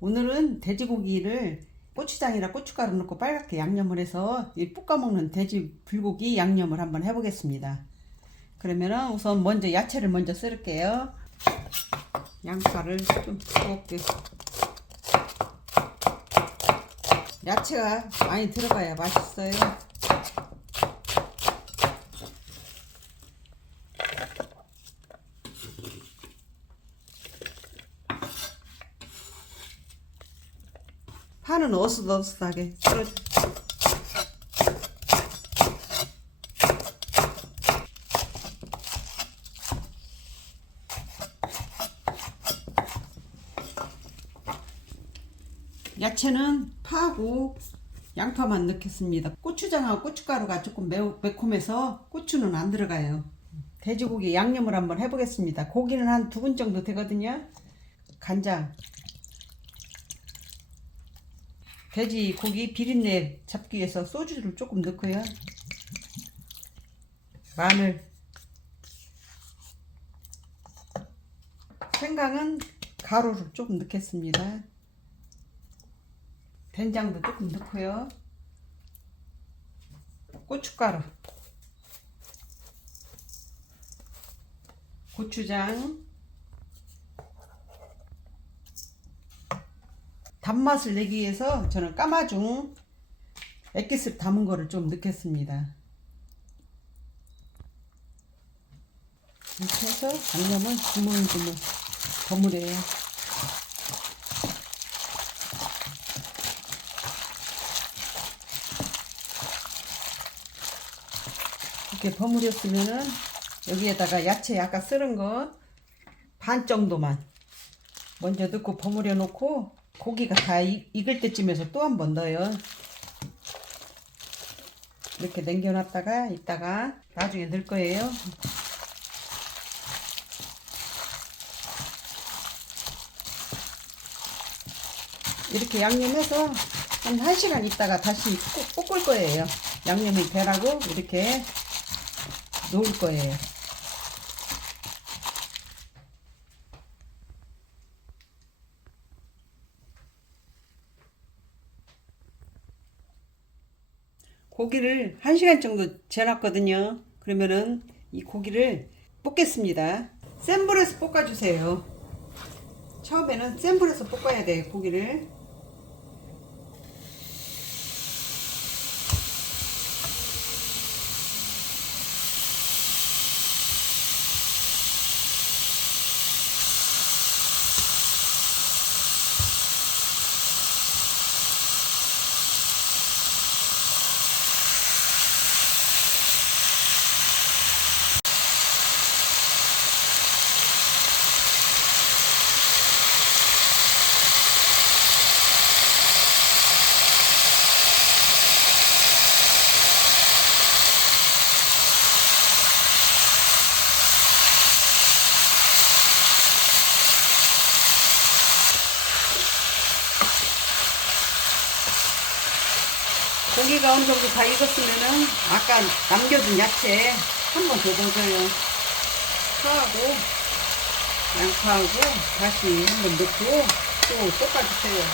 오늘은 돼지고기를 고추장이랑 고춧가루 넣고 빨갛게 양념을 해서 이 볶아먹는 돼지 불고기 양념을 한번 해보겠습니다. 그러면은 우선 먼저 야채를 먼저 썰을게요. 양파를 좀 두껍게. 야채가 많이 들어가야 맛있어요. 파는 어슷어슷하게 썰어줘. 야채는 파하고 양파만 넣겠습니다. 고추장하고 고춧가루가 조금 매콤해서 고추는 안 들어가요. 돼지고기 양념을 한번 해보겠습니다. 고기는 한 2분 정도 되거든요. 간장, 돼지고기 비린내 잡기 위해서 소주를 조금 넣고요. 마늘, 생강은 가루를 조금 넣겠습니다. 된장도 조금 넣고요. 고춧가루, 고추장, 단맛을 내기 위해서 저는 까마중 액기스 담은 거를 좀 넣겠습니다. 이렇게 해서 양념을 주물주물 버무려요. 이렇게 버무렸으면은 여기에다가 야채 아까 썰은 거 반 정도만 먼저 넣고 버무려 놓고 고기가 다 익을 때쯤에서 또 한 번 넣어요. 이렇게 남겨놨다가 이따가 나중에 넣을 거예요. 이렇게 양념해서 한 1시간 있다가 다시 볶을 거예요. 양념이 배라고 이렇게 놓을 거예요. 고기를 1시간 정도 재놨거든요. 그러면은 이 고기를 볶겠습니다. 센 불에서 볶아주세요. 처음에는 센 불에서 볶아야 돼요, 고기를. 고기가 어느 정도 다 익었으면은 아까 남겨둔 야채 한 번 더 넣어줘요. 파하고 양파하고 다시 한 번 넣고 또 볶아주세요.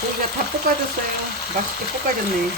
고기가 다 볶아졌어요. 맛있게 볶아졌네.